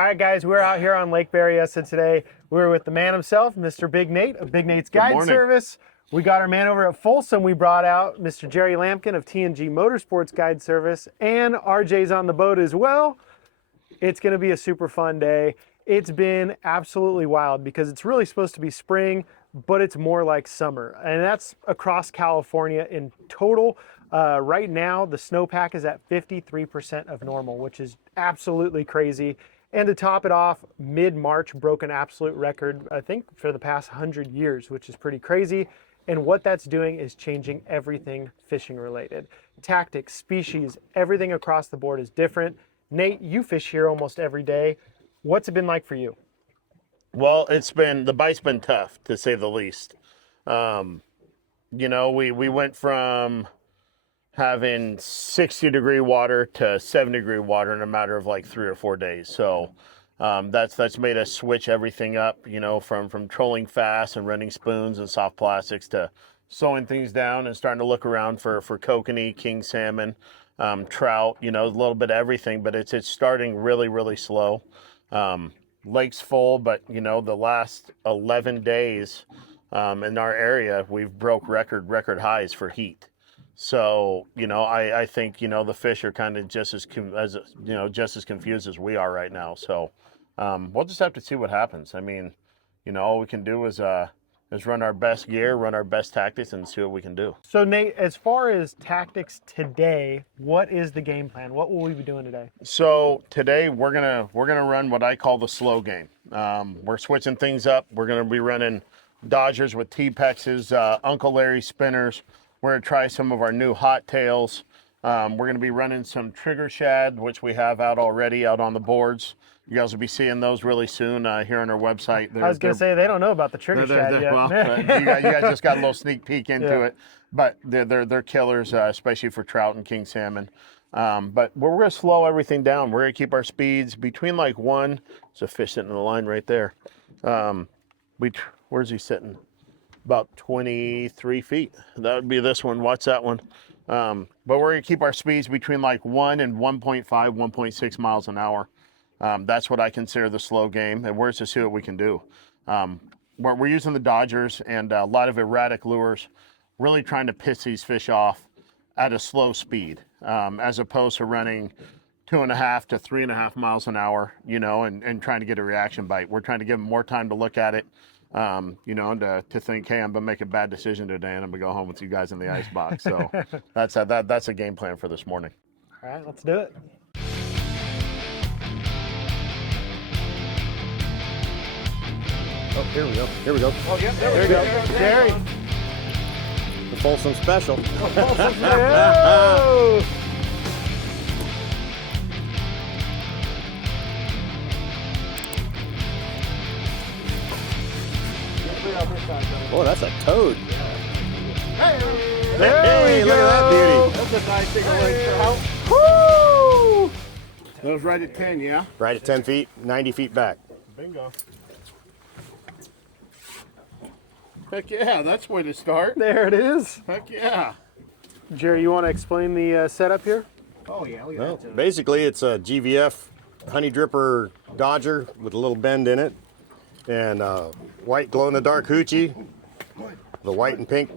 All right, guys, we're out here on Lake Berryessa today. We're with the man himself, Mr. Big Nate of Big Nate's Guide Service. We got our man over at Folsom. We brought out Mr. Jerry Lampkin of T&G Motorsports Guide Service, and RJ's on the boat as well. It's going to be a super fun day. It's been absolutely wild because it's really supposed to be spring, but it's more like summer, and that's across California in total. Right now, the snowpack is at 53% of normal, which is absolutely crazy. And to top it off, mid-March broke an absolute record, I think, for the past 100 years, which is pretty crazy. And what that's doing is changing everything fishing related. Tactics, species, everything across the board is different. Nate, you fish here almost every day. What's it been like for you? Well, the bite's been tough, to say the least. We went from having 60-degree water to 70-degree water in a matter of like 3 or 4 days. So that's made us switch everything up, from trolling fast and running spoons and soft plastics to slowing things down and starting to look around for kokanee, king salmon, trout, a little bit of everything, but it's starting really, really slow. Lake's full, but the last 11 days in our area, we've broke record highs for heat. So, I think, the fish are kind of just as confused as we are right now. So, we'll just have to see what happens. I mean, all we can do is run our best gear, run our best tactics, and see what we can do. So, Nate, as far as tactics today, what is the game plan? What will we be doing today? So today we're gonna run what I call the slow game. We're switching things up. We're gonna be running Dodgers with T-Pexes, Uncle Larry spinners. We're going to try some of our new hot tails. We're going to be running some Trigger Shad, which we have out already out on the boards. You guys will be seeing those really soon here on our website. I was going to say, they don't know about the Trigger Shad yet. Well, you guys just got a little sneak peek into it. But they're killers, especially for trout and king salmon. But we're going to slow everything down. We're going to keep our speeds between like one. There's a fish sitting in the line right there. Where's he sitting? About 23 feet. That would be this one. Watch that one. But we're going to keep our speeds between like 1 and 1.5, 1.6 miles an hour. That's what I consider the slow game, and we're to see what we can do. We're using the Dodgers and a lot of erratic lures, really trying to piss these fish off at a slow speed, as opposed to running 2.5 to 3.5 miles an hour, and trying to get a reaction bite. We're trying to give them more time to look at it. And to think, hey, I'm gonna make a bad decision today, and I'm gonna go home with you guys in the ice box. So that's a game plan for this morning. All right, let's do it. Oh, here we go. Here we go. Oh, yeah, there we go. Jerry. The Folsom special. Oh! Oh, that's a toad. Hey, Look at that beauty. That's a nice thing to lay trout. Woo! That was right at 10, yeah? Right at 10 feet, 90 feet back. Bingo. Heck yeah, that's the way to start. There it is. Heck yeah. Jerry, you want to explain the setup here? Oh yeah. Well, basically, it's a GVF honey dripper Dodger with a little bend in it, and white glow-in-the-dark hoochie, the white and pink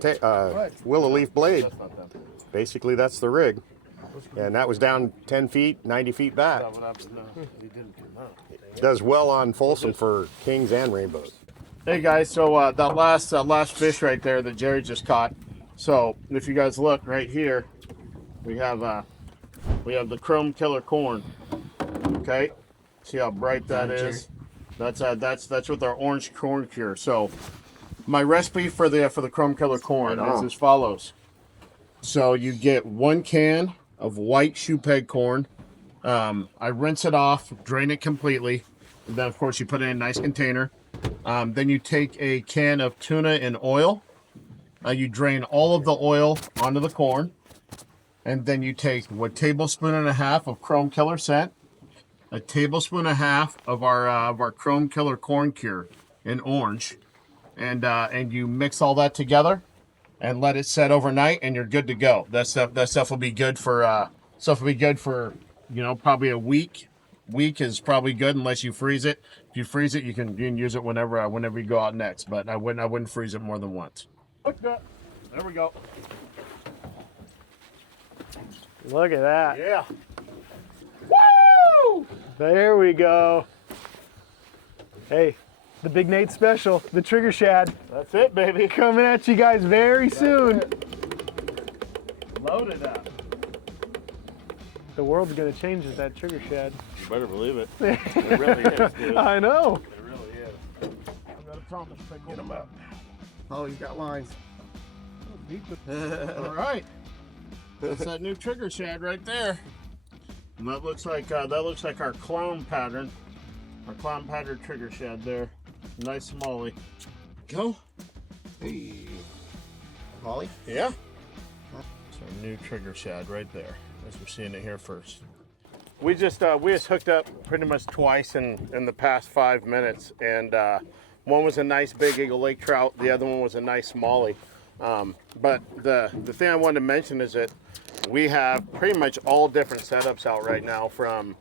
willow leaf blade. Basically, that's the rig. And that was down 10 feet, 90 feet back. It does well on Folsom for kings and rainbows. Hey guys, so that last fish right there that Jerry just caught. So if you guys look right here, we have the chrome killer corn. Okay, see how bright that is. That's with our orange corn cure. So my recipe for the chrome killer corn is as follows. So you get 1 can of white shoe peg corn. I rinse it off, drain it completely, and then of course you put it in a nice container. Then you take a can of tuna in oil. You drain all of the oil onto the corn, and then you take 1.5 tablespoons of chrome killer scent, 1.5 tablespoons of our chrome killer corn cure in orange, and you mix all that together and let it set overnight, and you're good to go. That stuff will be good for probably a week week is probably good unless you freeze it. If you freeze it, you can use it whenever you go out next. But I wouldn't freeze it more than once. There we go. Look at that. Yeah. Woo! There we go. Hey, the Big Nate special, the Trigger Shad. That's it, baby. Coming at you guys very soon. Loaded up. The world's gonna change with that Trigger Shad. You better believe it. It really is, dude. I know. It really is. I'm gonna promise to get them up. Oh, he's got lines. All right. That's that new Trigger Shad right there. And that looks like our clown pattern. Our clown pattern Trigger Shad there. Nice Molly. Go. Hey. Molly? Yeah. It's our new Trigger Shad right there. As we're seeing it here first. We just hooked up pretty much twice in the past 5 minutes, and one was a nice big Eagle Lake trout. The other one was a nice Molly. But the thing I wanted to mention is that we have pretty much all different setups out right now, from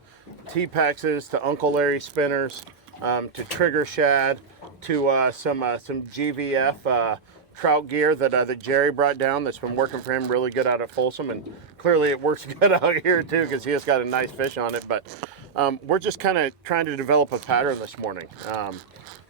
T-Pexes to Uncle Larry spinners, to Trigger Shad, to some GVF trout gear that Jerry brought down that's been working for him really good out at Folsom, and clearly it works good out here too because he has got a nice fish on it. But we're just kind of trying to develop a pattern this morning.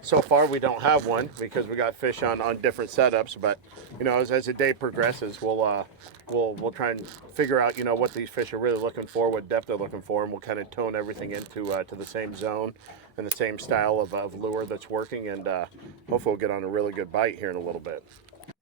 So far we don't have one because we got fish on different setups, but you know, as the day progresses, we'll try and figure out, you know, what these fish are really looking for, what depth they're looking for, and we'll kind of tone everything into to the same zone and the same style of lure that's working, and hopefully we'll get on a really good bite here in a little bit.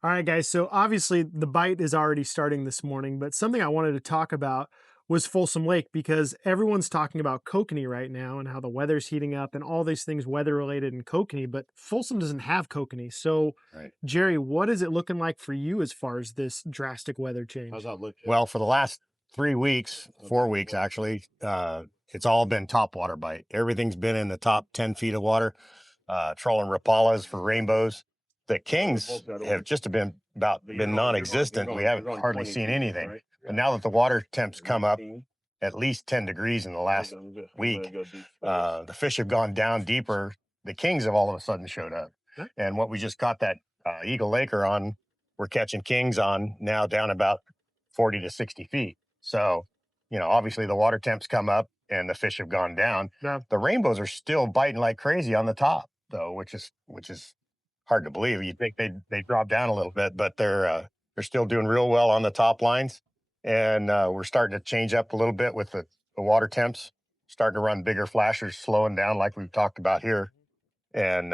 All right, guys. So obviously the bite is already starting this morning, but something I wanted to talk about was Folsom Lake, because everyone's talking about Kokanee right now and how the weather's heating up and all these things weather related in Kokanee, but Folsom doesn't have Kokanee. So, right. Jerry, what is it looking like for you as far as this drastic weather change? How's that look? Well, for the last 3 weeks, 4 weeks actually, it's all been top water bite. Everything's been in the top 10 feet of water, trolling rapalas for rainbows. The kings have just been non-existent. We haven't hardly seen anything. But now that the water temps come up at least 10 degrees in the last week, the fish have gone down deeper. The kings have all of a sudden showed up. And what we just caught that Eagle Laker on, we're catching kings on now down about 40 to 60 feet. So, you know, obviously the water temps come up and the fish have gone down. Yeah. The rainbows are still biting like crazy on the top, though, which is hard to believe. You'd think they drop down a little bit, but they're still doing real well on the top lines. And we're starting to change up a little bit with the water temps, starting to run bigger flashers, slowing down like we've talked about here, and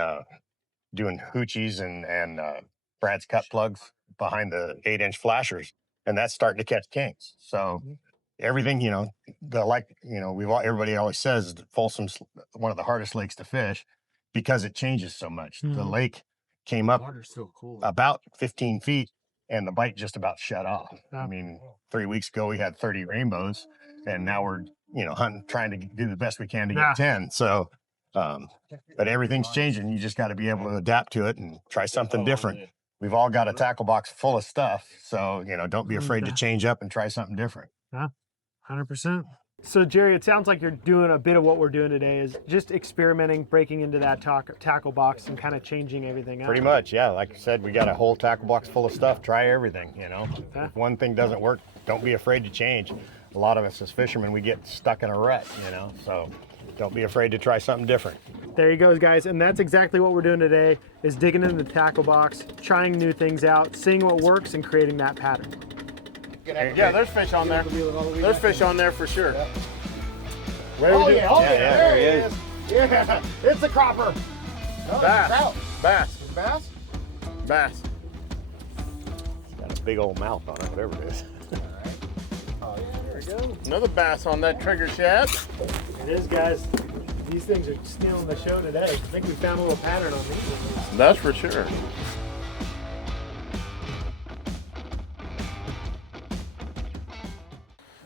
doing hoochies and Brad's cut plugs behind the 8-inch flashers, and that's starting to catch kings. So everything, you know, everybody always says that Folsom's one of the hardest lakes to fish because it changes so much. The lake came up about 15 feet. And the bite just about shut off. I mean, 3 weeks ago we had 30 rainbows, and now we're, you know, hunting, trying to do the best we can to get 10. So, but everything's changing. You just got to be able to adapt to it and try something different. We've all got a tackle box full of stuff, so you know, don't be afraid to change up and try something different. Yeah, 100%. So Jerry, it sounds like you're doing a bit of what we're doing today is just experimenting, breaking into that tackle box and kind of changing everything out. Pretty much, yeah. Like I said, we got a whole tackle box full of stuff. Try everything, you know. If one thing doesn't work, don't be afraid to change. A lot of us as fishermen, we get stuck in a rut, you know, so don't be afraid to try something different. There you go, guys. And that's exactly what we're doing today, is digging into the tackle box, trying new things out, seeing what works and creating that pattern. Yeah, there's fish on there. There's fish on there for sure. Yeah. There he is. Yeah, it's a cropper. No, Bass. Bass. Bass? Bass. It's got a big old mouth on it, whatever it is. Oh, yeah, there we go. Another bass on that Trigger Shad. It is, guys. These things are stealing the show today. I think we found a little pattern on these. That's for sure.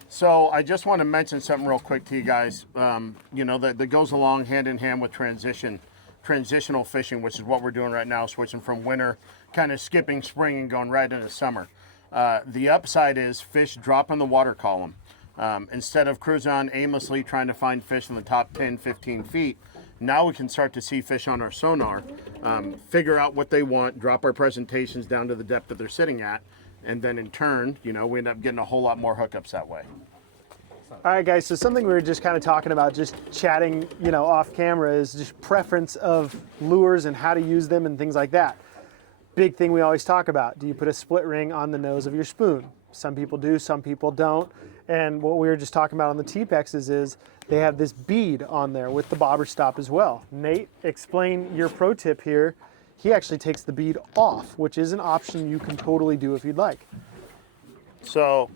So I just want to mention something real quick to you guys. You know, that goes along hand in hand with transitional fishing, which is what we're doing right now, switching from winter, kind of skipping spring and going right into summer. The upside is fish drop in the water column. Instead of cruising on aimlessly trying to find fish in the top 10, 15 feet, now we can start to see fish on our sonar, figure out what they want, drop our presentations down to the depth that they're sitting at, and then in turn, you know, we end up getting a whole lot more hookups that way. All right, guys, so something we were just kind of talking about, just chatting, you know, off camera, is just preference of lures and how to use them and things like that. Big thing we always talk about, do you put a split ring on the nose of your spoon? Some people do, some people don't. And what we were just talking about on the T-Pexes is they have this bead on there with the bobber stop as well. Nate, explain your pro tip here. He actually takes the bead off, which is an option you can totally do if you'd like. So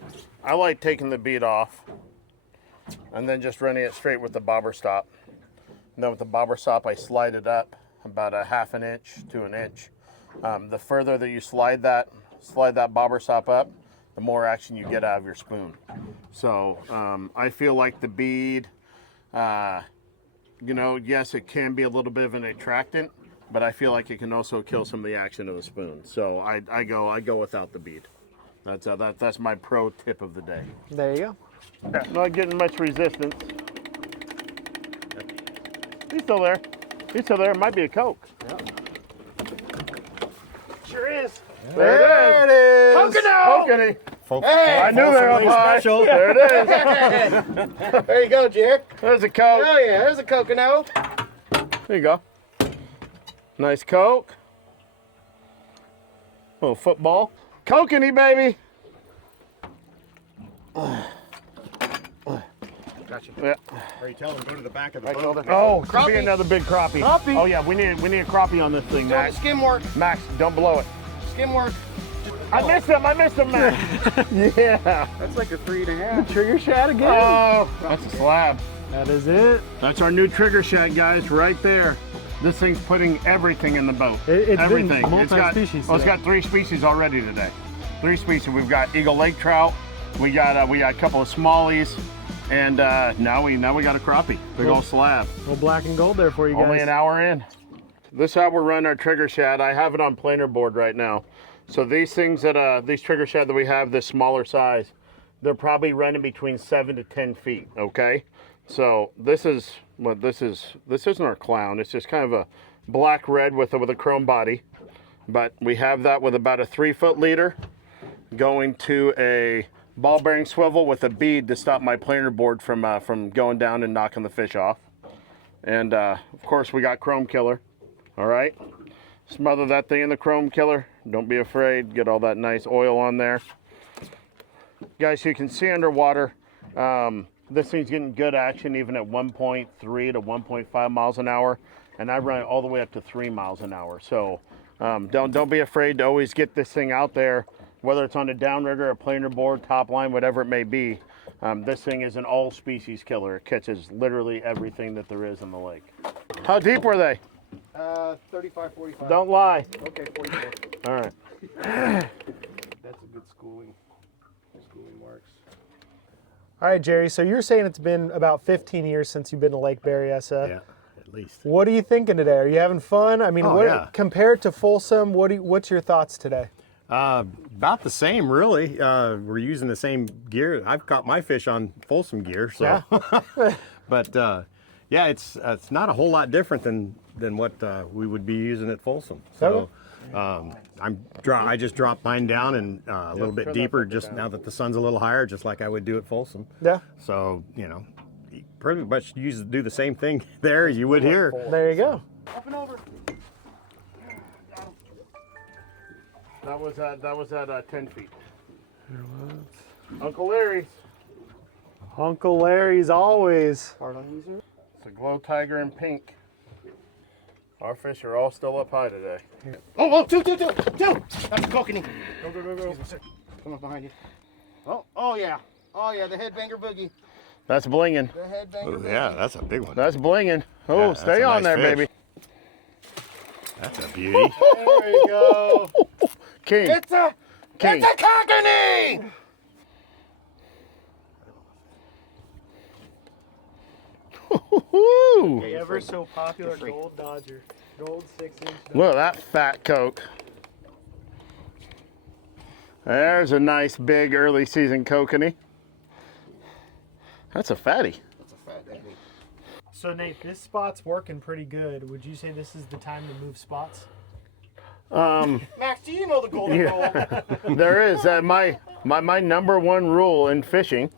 I like taking the bead off and then just running it straight with the bobber stop. And then with the bobber stop, I slide it up about a 1/2 inch to an inch. The further that you slide that bobber stop up, the more action you get out of your spoon. So I feel like the bead, you know, yes, it can be a little bit of an attractant, but I feel like it can also kill some of the action of the spoon. So I go without the bead. That's my pro tip of the day. There you go. Yeah, not getting much resistance. He's still there. He's still there. It might be a Coke. Yep. Sure is. There it is. Kokanee. Hey, I knew they were up high. special. There it is. There you go, Jared. There's a Coke. Oh yeah, there's a Kokanee. There you go. Nice Coke. Little football. Kokanee, baby. Gotcha. Yeah. Are you telling them go to the back of the boat? Oh, could be Crappie. another big crappie. Crappie. Oh yeah, we need a crappie on this thing, So Max. skim work, Max, don't blow it. skim work. I missed him, Max. Yeah. That's like a 3.5. Trigger Shad again. Oh, that's a slab. That is it. That's our new Trigger Shad, guys, right there. This thing's putting everything in the boat. It's been everything. multi-species It's today. got 3 species already today. 3 species. We've got Eagle Lake trout. We got a couple of smallies, and now we got a crappie. Big old slab. A little black and gold there for you guys. Only an hour in. This is how we're running our Trigger Shad. I have it on planer board right now. So these things these Trigger Shad that we have, this smaller size, they're probably running between 7 to 10 feet. Okay. So this is what this is. This isn't our clown. It's just kind of a black red with a chrome body. But we have that with about a 3-foot leader, going to a ball bearing swivel with a bead to stop my planer board from going down and knocking the fish off. And of course we got Chrome Killer. All right. Smother that thing in the Chrome Killer. Don't be afraid. Get all that nice oil on there. Guys, you can see underwater, this thing's getting good action even at 1.3 to 1.5 miles an hour. And I run it all the way up to 3 miles an hour. So don't be afraid to always get this thing out there, whether it's on a downrigger, a planer board, top line, whatever it may be. This thing is an all species killer. It catches literally everything that there is in the lake. How deep were they? 35, 45. Don't lie. Okay, 44. All right. That's a good schooling. Schooling marks. All right, Jerry, so you're saying it's been about 15 years since you've been to Lake Berryessa. Yeah, at least. What are you thinking today? Are you having fun? I mean, Yeah. compared to Folsom, what's your thoughts today? About the same, really. We're using the same gear. I've caught my fish on Folsom gear, so. Yeah. But yeah, it's not a whole lot different than what we would be using at Folsom. So I just dropped mine down and a little bit deeper, just now that the sun's a little higher, just like I would do at Folsom. Yeah. So you pretty much do the same thing there as you would here. There you go. Up and over. That was at 10 feet. Uncle Larry's. Uncle Larry's always. Hard on user. It's a glow tiger in pink. Our fish are all still up high today. Oh, two. That's a Kokanee. Go. Come up behind you. Oh yeah. The headbanger boogie. That's blinging. The headbanger boogie. Yeah, that's a big one. That's blinging. Oh, Yeah, that's stay a on nice there, fish. baby. That's a beauty. There we go. King. It's a Kokanee. Woo-hoo-hoo. The ever so popular gold Dodger. Gold 6-inch. Look at that fat Coke. There's a nice big early season Kokanee. That's a fatty. That's a fat daddy. So Nate, this spot's working pretty good. Would you say this is the time to move spots? Max, do you know the golden rule? There is. My number one rule in fishing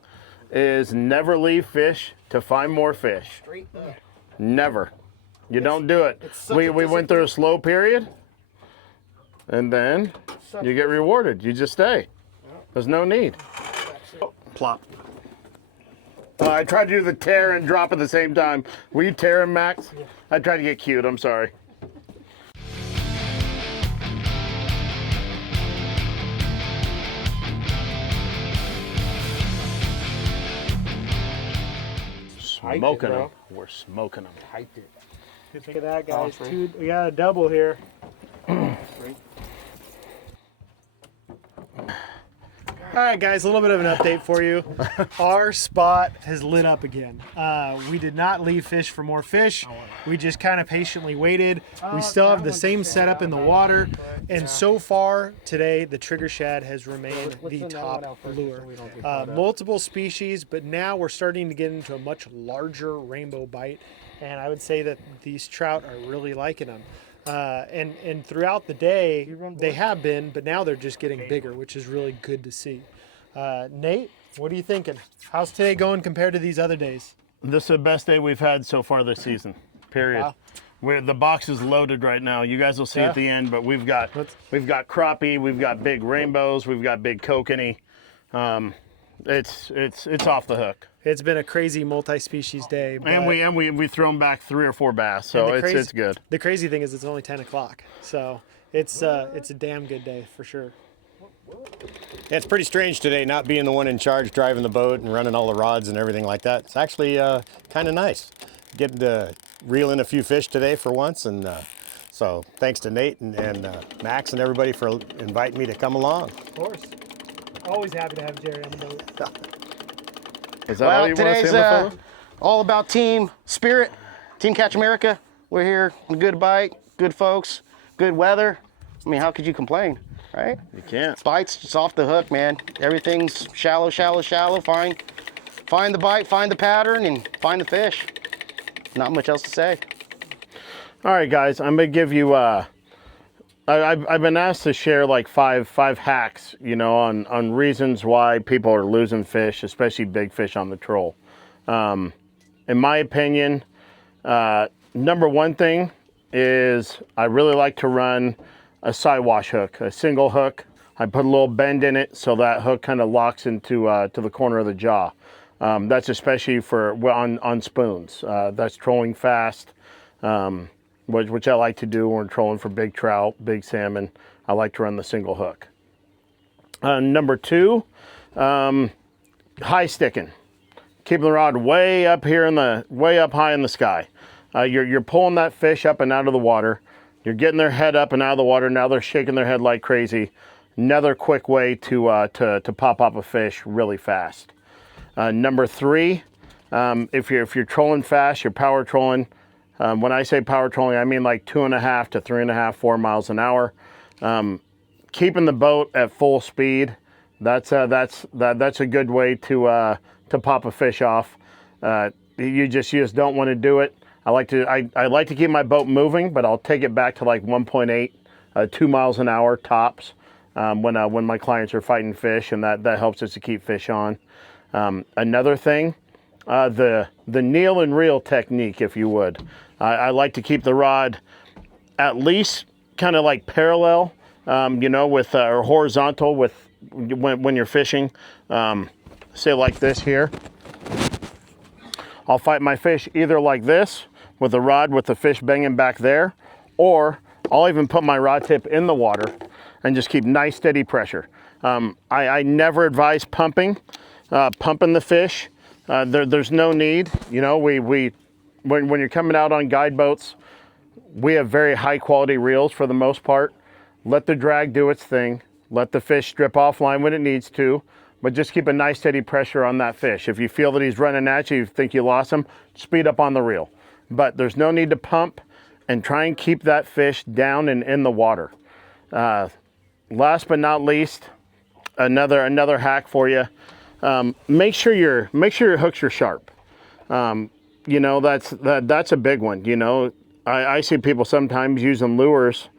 is never leave fish to find more fish. Straight up. Never. You don't do it. We went through a slow period, and then you get rewarded. You just stay. There's no need. Plop. I tried to do the tear and drop at the same time. Were you tearing, Max? Yeah. I tried to get cute. I'm sorry. Smoking them. We're smoking them. Hyped it. Look at that, guys. We got a double here. All right, guys, a little bit of an update for you. Our spot has lit up again. We did not leave fish for more fish. We just kind of patiently waited. We still have the same setup in the water. And so far today, the Trigger Shad has remained the top lure. Multiple species, but now we're starting to get into a much larger rainbow bite. And I would say that these trout are really liking them. And throughout the day, they have been, but now they're just getting bigger, which is really good to see. Nate, what are you thinking? How's today going compared to these other days? This is the best day we've had so far this season, period. Wow. The box is loaded right now. You guys will see at the end, but we've got crappie, we've got big rainbows, we've got big kokanee. It's off the hook. It's been a crazy multi-species day. And we thrown back 3 or 4 bass, so it's good. The crazy thing is it's only 10 o'clock, so it's a damn good day for sure. Yeah, it's pretty strange today not being the one in charge driving the boat and running all the rods and everything like that. It's actually kind of nice. Getting to reel in a few fish today for once, and so thanks to Nate and Max and everybody for inviting me to come along. Of course. Always happy to have Jerry on the boat. Is that all you want to say on the phone? All about team spirit, Team Catch America. We're here, a good bite, good folks, good weather. I mean, how could you complain, right? You can't. Bites just off the hook, man. Everything's shallow, shallow, shallow. Find the bite, find the pattern, and find the fish. Not much else to say. All right, guys, I'm gonna give you. I've been asked to share like five hacks, on reasons why people are losing fish, especially big fish on the troll. In my opinion, number one thing is I really like to run a side wash hook, a single hook. I put a little bend in it so that hook kind of locks into to the corner of the jaw. That's especially for on spoons. That's trolling fast. Which I like to do when we're trolling for big trout, big salmon. I like to run the single hook. Number two, high sticking. Keeping the rod way up high in the sky. You're pulling that fish up and out of the water. You're getting their head up and out of the water. Now they're shaking their head like crazy. Another quick way to pop up a fish really fast. Number three, if you're trolling fast, you're power trolling. When I say power trolling, I mean like 2.5 to 3.5, 4 miles an hour. Keeping the boat at full speed, that's a good way to pop a fish off. You just don't want to do it. I like to keep my boat moving, but I'll take it back to like 1.8, 2 miles an hour tops when my clients are fighting fish, and that helps us to keep fish on. Another thing, the kneel and reel technique, if you would. I like to keep the rod at least kind of like parallel, with or horizontal with when you're fishing. Say like this here. I'll fight my fish either like this with the rod with the fish banging back there, or I'll even put my rod tip in the water and just keep nice steady pressure. I never advise pumping the fish. There's no need. When you're coming out on guide boats, we have very high quality reels for the most part. Let the drag do its thing. Let the fish strip offline when it needs to, but just keep a nice steady pressure on that fish. If you feel that he's running at you, you think you lost him, speed up on the reel. But there's no need to pump, and try and keep that fish down and in the water. Last but not least, another hack for you. make sure your hooks are sharp. You know, that's a big one. You know, I see people sometimes using lures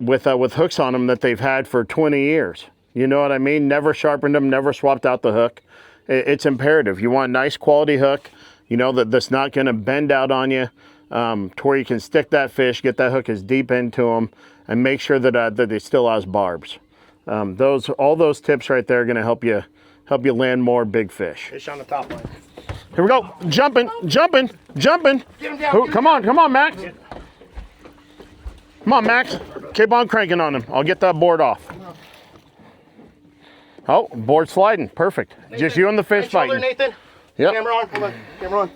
with hooks on them that they've had for 20 years. You know what I mean? Never sharpened them, never swapped out the hook. It's imperative. You want a nice quality hook, you know, that's not going to bend out on you, to where you can stick that fish, get that hook as deep into them, and make sure that it still has barbs. All those tips right there are going to help you land more big fish. Fish on the top line. Here we go. Jumping. Get him down. Come on, Max. Come on, Max. Keep on cranking on him. I'll get that board off. Oh, board sliding. Perfect. Nathan, just you and the fish shoulder, fighting. Nathan. Yep. Camera on. Hold on. Camera on.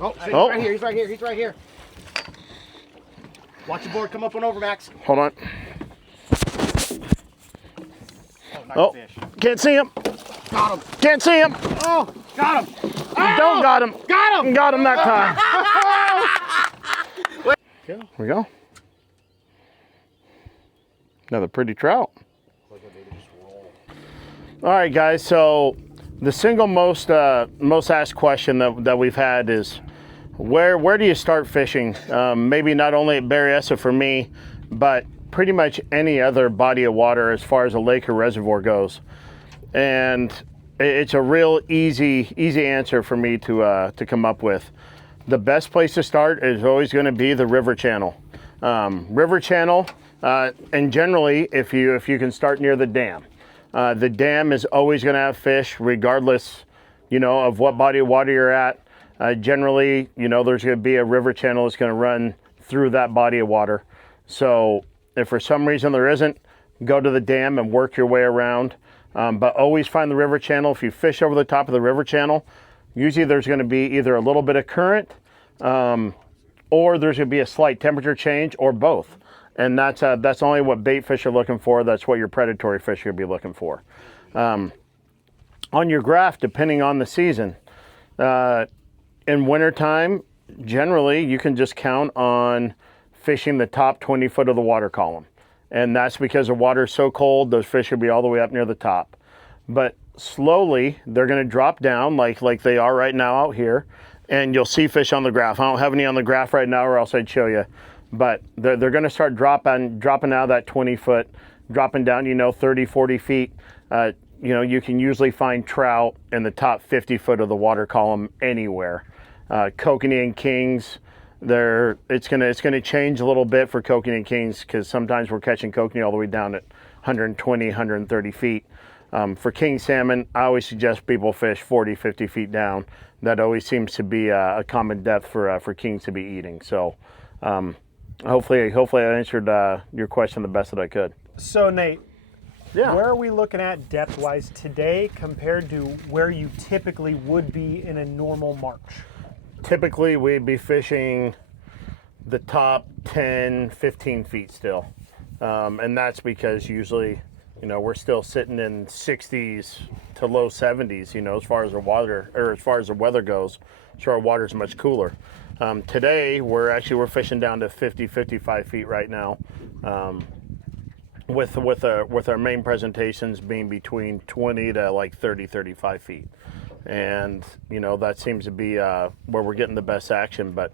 Oh. He's right here. He's right here. Watch the board come up and over, Max. Hold on. Nice fish. Can't see him. Got him. Can't see him. Oh, got him. Don't got him. Got him. Got him that time. Here we go. Another pretty trout. All right, guys. So the single most asked question that we've had is, where do you start fishing? Maybe not only at Berryessa for me, but pretty much any other body of water as far as a lake or reservoir goes. And it's a real easy answer for me to come up with. The best place to start is always going to be the river channel. River channel, and generally, if you can start near the dam. The dam is always going to have fish, regardless, you know, of what body of water you're at. Generally, you know, there's going to be a river channel that's going to run through that body of water. So if for some reason there isn't, go to the dam and work your way around. But always find the river channel. If you fish over the top of the river channel, usually there's going to be either a little bit of current, or there's going to be a slight temperature change, or both. And that's only what bait fish are looking for. That's what your predatory fish are going to be looking for. On your graph, depending on the season, in wintertime, generally you can just count on fishing the top 20 foot of the water column. And that's because the water is so cold, those fish will be all the way up near the top. But slowly, they're going to drop down like they are right now out here, and you'll see fish on the graph. I don't have any on the graph right now, or else I'd show you. But they're going to start dropping out of that 20 foot, dropping down, you know, 30, 40 feet. You know, you can usually find trout in the top 50 foot of the water column anywhere. Kokanee and kings, it's gonna change a little bit for kokanee and kings, because sometimes we're catching kokanee all the way down at 120, 130 feet. For king salmon, I always suggest people fish 40, 50 feet down. That always seems to be a common depth for kings to be eating. So hopefully I answered your question the best that I could. So Nate, Yeah. where are we looking at depth-wise today compared to where you typically would be in a normal March? Typically, we'd be fishing the top 10, 15 feet still. And that's because usually, you know, we're still sitting in 60s to low 70s, you know, as far as the water, or as far as the weather goes. So our water's much cooler. Today, we're fishing down to 50, 55 feet right now. With our main presentations being between 20 to like 30, 35 feet. And, you know, that seems to be where we're getting the best action. But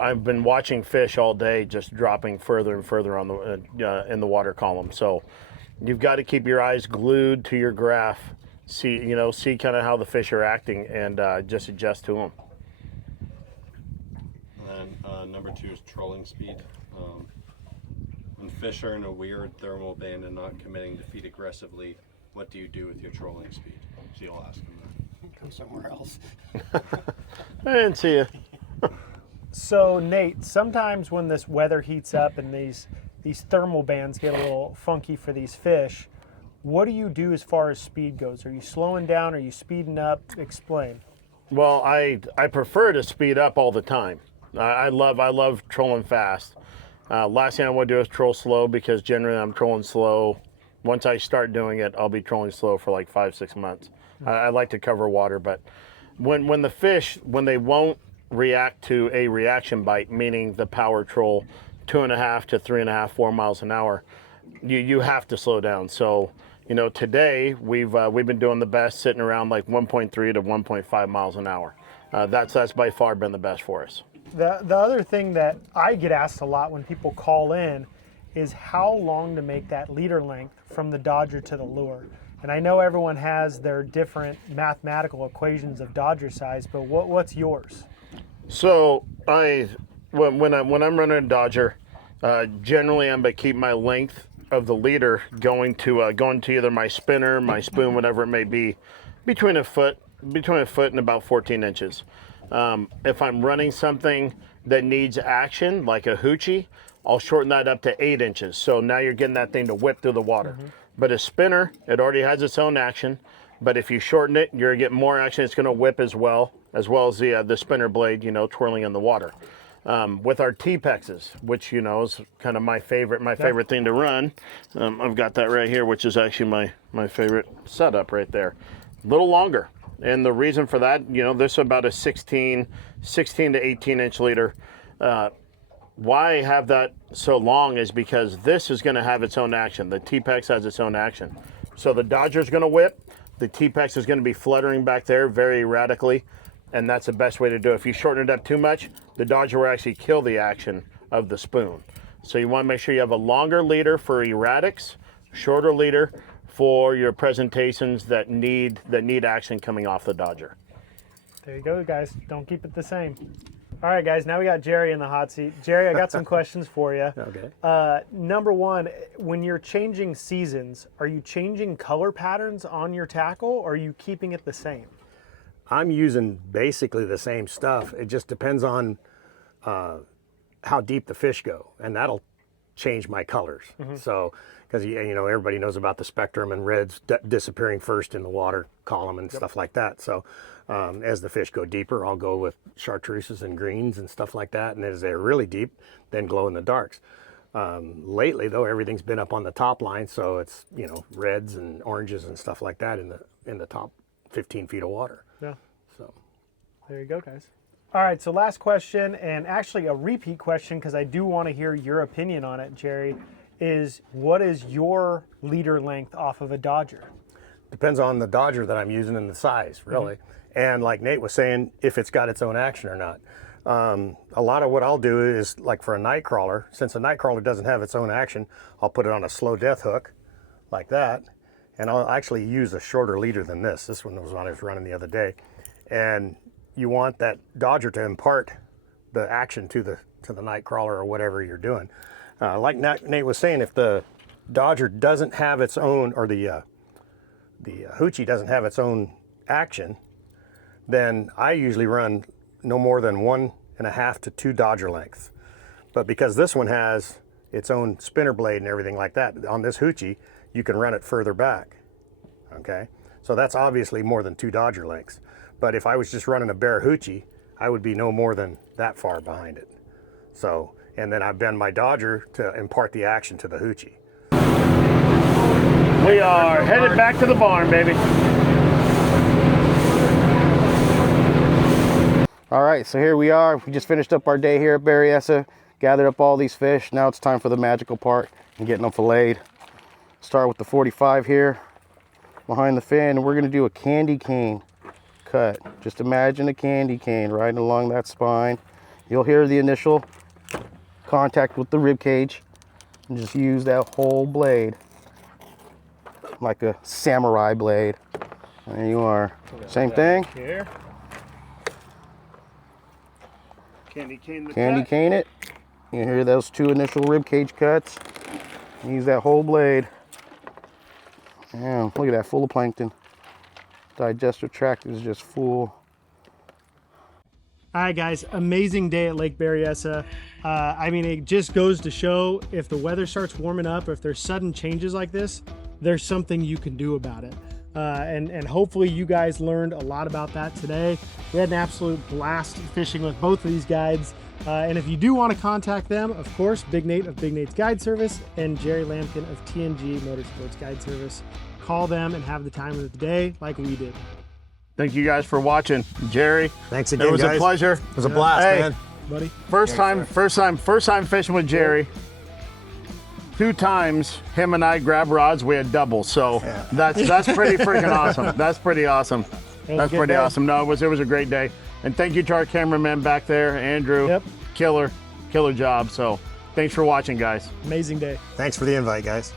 I've been watching fish all day just dropping further and further on the in the water column. So you've got to keep your eyes glued to your graph, see kind of how the fish are acting, and just adjust to them. And then number 2 is trolling speed. When fish are in a weird thermal band and not committing to feed aggressively, what do you do with your trolling speed? So you'll ask them that. Come somewhere else. I didn't see you. So Nate, sometimes when this weather heats up and these thermal bands get a little funky for these fish, what do you do as far as speed goes? Are you slowing down? Are you speeding up? Explain. Well, I prefer to speed up all the time. I love trolling fast. Last thing I want to do is troll slow, because generally I'm trolling slow. Once I start doing it, I'll be trolling slow for like 5-6 months. I like to cover water, but when the fish, when they won't react to a reaction bite, meaning the power troll 2.5 to 3.5, 4 miles an hour, you have to slow down. So You know, today we've been doing the best sitting around like 1.3 to 1.5 miles an hour. That's by far been the best for us. The other thing that I get asked a lot when people call in is how long to make that leader length from the Dodger to the lure. And I know everyone has their different mathematical equations of Dodger size, but what's yours? So when I'm running a Dodger, generally I'm gonna keep my length of the leader going to either my spinner, my spoon, whatever it may be, between a foot and about 14 inches. If I'm running something that needs action, like a hoochie, I'll shorten that up to 8 inches. So now you're getting that thing to whip through the water. But a spinner, it already has its own action. But if you shorten it, you're gonna get more action. It's gonna whip as well as the spinner blade, you know, twirling in the water. With our T-Pexes, which, you know, is kind of my favorite thing to run. I've got that right here, which is actually my favorite setup right there. A little longer. And the reason for that, you know, this is about a 16 to 18 inch leader. Why I have that so long is because this is going to have its own action. The T-Pex has its own action. So the Dodger's going to whip. The T-Pex is going to be fluttering back there very erratically, and that's the best way to do it. If you shorten it up too much, the Dodger will actually kill the action of the spoon. So you want to make sure you have a longer leader for erratics, shorter leader for your presentations that need action coming off the Dodger. There you go, guys. Don't keep it the same. All right, guys, now we got Jerry in the hot seat. Jerry, I got some questions for you. Okay. Number one, when you're changing seasons, are you changing color patterns on your tackle, or are you keeping it the same? I'm using basically the same stuff. It just depends on how deep the fish go, and that'll change my colors. So, because you know, everybody knows about the spectrum and reds disappearing first in the water column and stuff like that. So as the fish go deeper, I'll go with chartreuses and greens and stuff like that. And as they're really deep, then glow in the darks. Lately though, everything's been up on the top line, so it's, you know, reds and oranges and stuff like that in the top 15 feet of water. Yeah. So there you go, guys. All right, so last question, and actually a repeat question because I do want to hear your opinion on it, Jerry, is what is your leader length off of a Dodger? depends on the Dodger that I'm using and the size, really. And like Nate was saying, if it's got its own action or not. A lot of what I'll do is, like for a night crawler, since a night crawler doesn't have its own action, I'll put it on a slow death hook like that, and I'll actually use a shorter leader than this. This one was one I was running the other day. And you want that Dodger to impart the action to the night crawler or whatever you're doing. Like Nate was saying, if the Dodger doesn't have its own, or the hoochie doesn't have its own action, then I usually run no more than 1.5 to 2 Dodger lengths. But because this one has its own spinner blade and everything like that, on this hoochie, you can run it further back, okay? So that's obviously more than 2 Dodger lengths. But if I was just running a bare hoochie, I would be no more than that far behind it. So, and then I bend my Dodger to impart the action to the hoochie. We are headed back to the barn, baby. All right, so here we are. We just finished up our day here at Berryessa, gathered up all these fish. Now it's time for the magical part and getting them filleted. Start with the 45 here behind the fin, and we're gonna do a candy cane cut. Just imagine a candy cane right along that spine. You'll hear the initial contact with the rib cage, and just use that whole blade like a samurai blade. There you are. Same thing. Here. Candy cane the Candy cut. cane it. You hear those 2 initial rib cage cuts. Use that whole blade. Yeah, look at that, full of plankton. Digestive tract is just full. All right, guys, amazing day at Lake Berryessa. I mean, it just goes to show if the weather starts warming up, or if there's sudden changes like this, there's something you can do about it. And hopefully you guys learned a lot about that today. We had an absolute blast fishing with both of these guides. And if you do want to contact them, of course, Big Nate of Big Nate's Guide Service and Jerry Lampkin of TNG Motorsports Guide Service. Call them and have the time of the day like we did. Thank you guys for watching. Jerry, Thanks again, it was guys. a pleasure. It was a blast, Hey, man. Buddy. First time fishing with Jerry. 2 times him and I grabbed rods, we had doubles. So that's pretty freaking awesome. That's pretty awesome. That's pretty awesome. No, it was a great day. And thank you to our cameraman back there, Andrew. Yep. Killer job. So thanks for watching, guys. Amazing day. Thanks for the invite, guys.